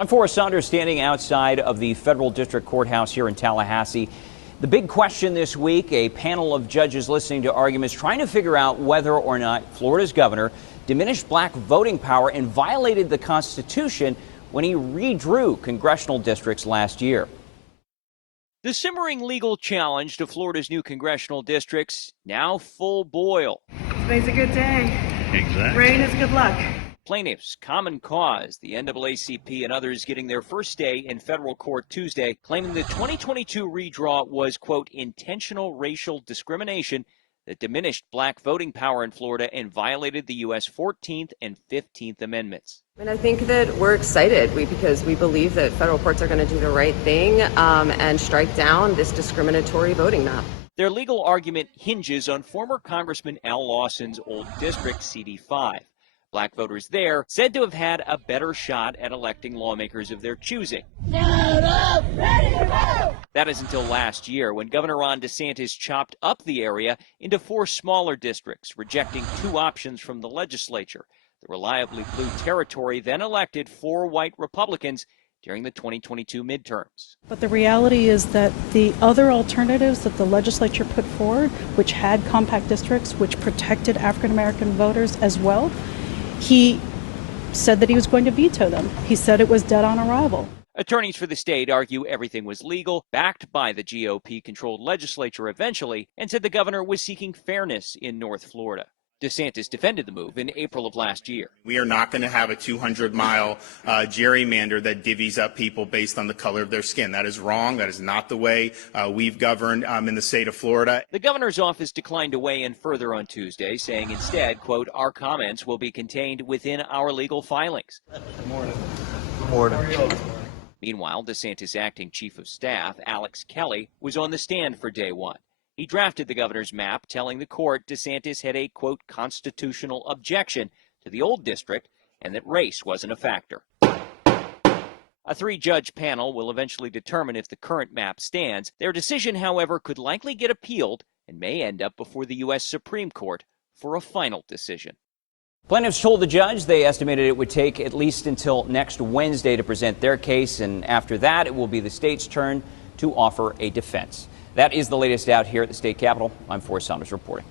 I'm Forrest Saunders, standing outside of the federal district courthouse here in Tallahassee. The big question this week, a panel of judges listening to arguments trying to figure out whether or not Florida's governor diminished black voting power and violated the Constitution when he redrew congressional districts last year. The simmering legal challenge to Florida's new congressional districts now full boil. Today's a good day. Exactly. Rain is good luck. Plaintiffs, Common Cause, the NAACP, and others getting their first day in federal court Tuesday, claiming the 2022 redraw was, quote, intentional racial discrimination that diminished black voting power in Florida and violated the U.S. 14th and 15th Amendments. And I think that we're excited because we believe that federal courts are going to do the right thing and strike down this discriminatory voting map. Their legal argument hinges on former Congressman Al Lawson's old district, CD5. Black voters there said to have had a better shot at electing lawmakers of their choosing. That is until last year, when Governor Ron DeSantis chopped up the area into 4 smaller districts, rejecting 2 options from the legislature. The reliably blue territory then elected 4 white Republicans during the 2022 midterms. But the reality is that the other alternatives that the legislature put forward, which had compact districts, which protected African American voters as well, he said that he was going to veto them. He said it was dead on arrival. Attorneys for the state argue everything was legal, backed by the GOP-controlled legislature eventually, and said the governor was seeking fairness in North Florida. DeSantis defended the move in April of last year. We are not going to have a 200-mile gerrymander that divvies up people based on the color of their skin. That is wrong. That is not the way we've governed in the state of Florida. The governor's office declined to weigh in further on Tuesday, saying instead, quote, our comments will be contained within our legal filings. Good morning. Good morning. Meanwhile, DeSantis' acting chief of staff, Alex Kelly, was on the stand for day one. He drafted the governor's map, telling the court DeSantis had a, quote, constitutional objection to the old district and that race wasn't a factor. A 3-judge panel will eventually determine if the current map stands. Their decision, however, could likely get appealed and may end up before the U.S. Supreme Court for a final decision. Plaintiffs told the judge they estimated it would take at least until next Wednesday to present their case, and after that, it will be the state's turn to offer a defense. That is the latest out here at the state capitol. I'm Forrest Saunders reporting.